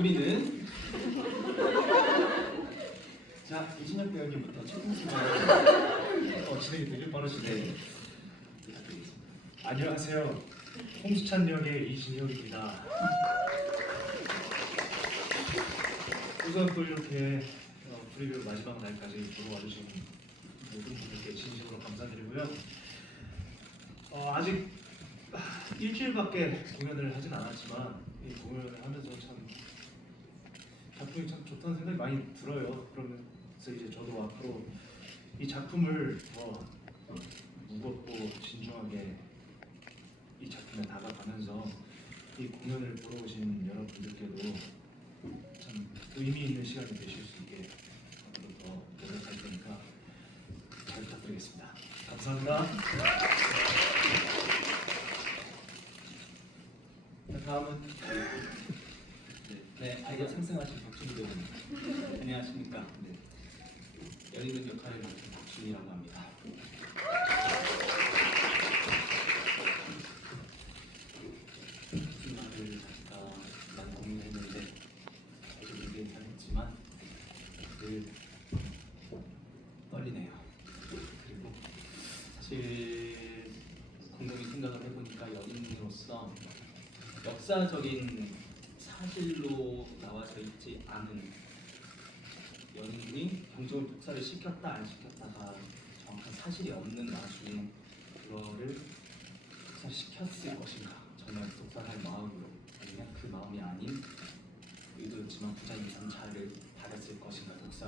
우리는 자, 이진혁 배우님부터 첫 번째 어, 진행이 되게 빠르시네. 부탁드리겠습니다. 안녕하세요. 홍수찬 역의 이진혁입니다. 우선 또 이렇게 어, 프리뷰 마지막 날까지 보러 와주신 모든 분들께 진심으로 감사드리고요. 어, 아직 아, 일주일밖에 공연을 하진 않았지만 이 공연을 하면서 참 작품이 참 좋다는 생각이 많이 들어요. 그러면서 이제 저도 앞으로 이 작품을 더 무겁고 진중하게 이 작품에 다가가면서 이 공연을 보러 오신 여러분들께도 참 의미 있는 시간이 되실 수 있게 앞으로 더 노력할 테니까 잘 부탁드리겠습니다. 감사합니다. 다음은 네, 아이가 상승하신 박준희 배우님. 안녕하십니까? 네. 여리는 역할을 맡은 박준희라고 합니다. 무슨 말을 할까 난 고민했는데 저도 얘기 잘했지만 늘 떨리네요. 그리고 사실 곰곰이 생각을 해보니까 연인으로서 역사적인 사실로 나와져 있지 않은 연인이 경종을 독사를 시켰다 안 시켰다가 정확한 사실이 없는 와중에 그거를 독사시켰을 것인가? 정말 독사할 마음으로 아니면 그 마음이 아닌 의도였지만 부자인 2, 3차를 받았을 것인가? 받았을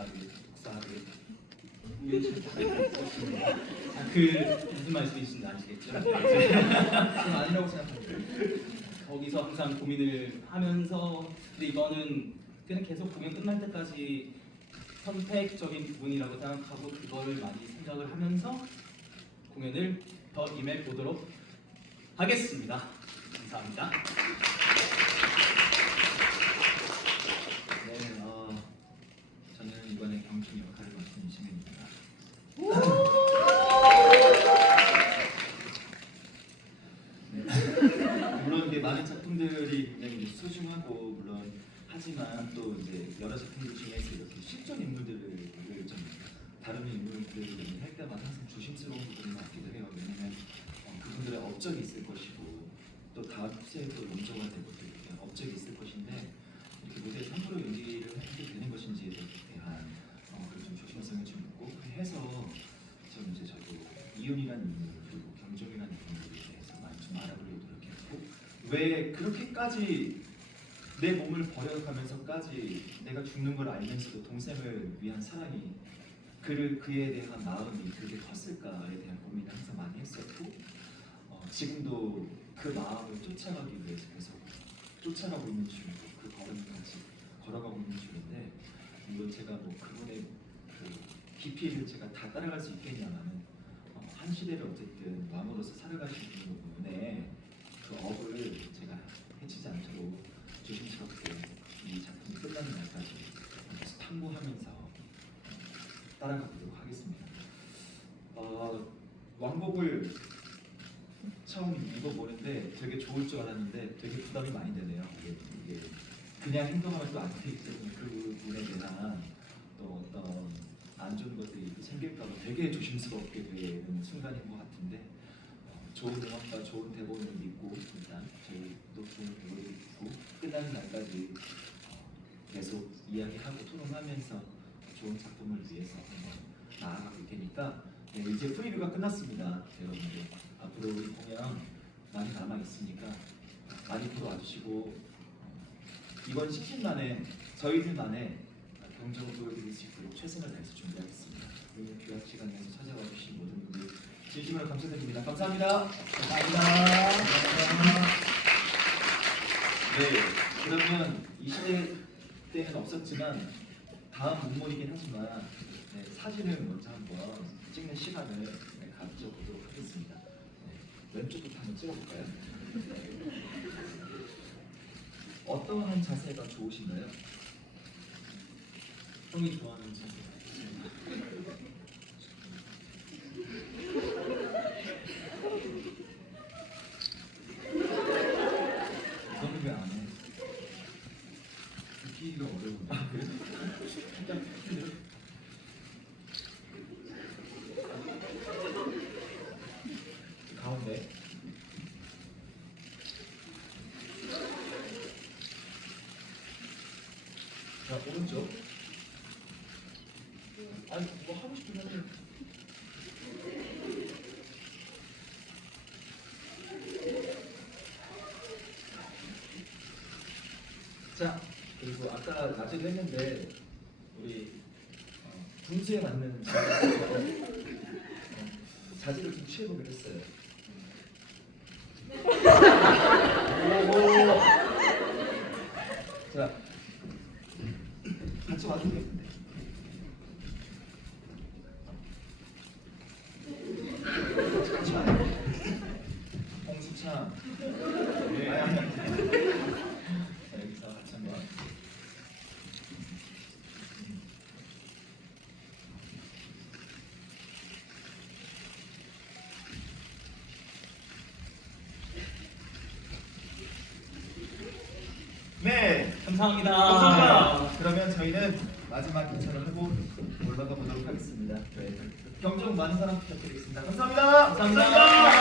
것인가? 아, 그 무슨 말씀이신지 아시겠죠? 저는 아니라고 생각합니다 거기서 항상 고민을 하면서 근데 이거는 그냥 계속 공연 끝날 때까지 선택적인 부분이라고 생각하고 그거를 많이 생각을 하면서 공연을 더 임해 보도록 하겠습니다. 감사합니다. 네, 어, 저는 이번에 경춘 역할을 맡은 이시민입니다. 네. 물론 이게 많은 작품들이 굉장히 소중하고 물론 하지만 또 이제 여러 작품들 중에서 이렇게 실존 인물들을 좀 다른 인물들을 할 때마다 항상 조심스러운 부분이 많기도 해요. 왜냐면 어, 그분들의 업적이 있을 것이고 또 다음 시에도 용서가 되고 또 업적이 있을 것인데 이렇게 무대에 함부로 연기를 해도 되는 것인지에 대한 어, 그런 좀 조심성을 좀 있고 해서 좀 이제 저도 이윤이라는 인물 그리고 왜 그렇게까지 내 몸을 버려가면서까지 내가 죽는 걸 알면서도 동생을 위한 사랑이 그를 그에 대한 마음이 그렇게 컸을까에 대한 고민을 항상 많이 했었고 어, 지금도 그 마음을 쫓아가기 위해서 계속 쫓아가고 있는 중이고 그 같이 걸어가고 있는 중인데 물론 제가 뭐 그분의 그 깊이를 제가 다 따라갈 수 있겠냐마는 어, 한 시대를 어쨌든 왕으로서 살아가시는 분의 그 업을 제가 해치지 않도록 조심스럽게 이 작품이 끝나는 날까지 계속 탐구하면서 어, 따라가 보도록 하겠습니다. 어, 왕복을 처음 입어보는데 되게 좋을 줄 알았는데 되게 부담이 많이 되네요. 이게, 이게 그냥 행동하면 또안 되기 때문에 그 부분에 대한 또 어떤 안 좋은 것들이 생길까봐 되게 조심스럽게 되는 순간인 것 같은데 어, 좋은 음악과 좋은 대본을 믿고 일단 저희도 좋은 대본을 믿고 끝나는 날까지 어, 계속 이야기하고 토론하면서 좋은 작품을 위해서 한번 나아가볼 테니까 네, 이제 프리뷰가 끝났습니다. 여러분들 앞으로 우리 공연 많이 남아 있으니까 많이 보러 와주시고 어, 이번 시즌만에 저희들만의 경정을 보여드릴 수 있도록 최선을 다해서 준비하겠습니다. 오늘 귀한 시간 내서 찾아와 주신 모든 분들 진심으로 감사드립니다. 감사합니다. 감사합니다. 네, 그러면 이 시대 때는 없었지만 다음 문물이긴 하지만 네, 사진을 먼저 한번 찍는 시간을 네, 가져보도록 하겠습니다. 네, 왼쪽부터 한번 찍어볼까요? 어떠한 자세가 좋으신가요? 형이 좋아하는 자세. 너는 왜안 해? 듣기가 어려운데. 가운데. 자, 오른쪽. 그리고 아까 낮에도 했는데 우리 어, 분수에 맞는 자세에서 어, 좀 취해보기로 했어요. 오. 자 같이 되겠는데. 같이 와요. 홍수창. 네. 아니, 아니. 자, 여기서 같이 한번. 네. 감사합니다. 감사합니다. 그러면 저희는 마지막 인사를 하고 올라가 보도록 하겠습니다. 네. 경정 많은 사랑 부탁드리겠습니다. 감사합니다. 감사합니다.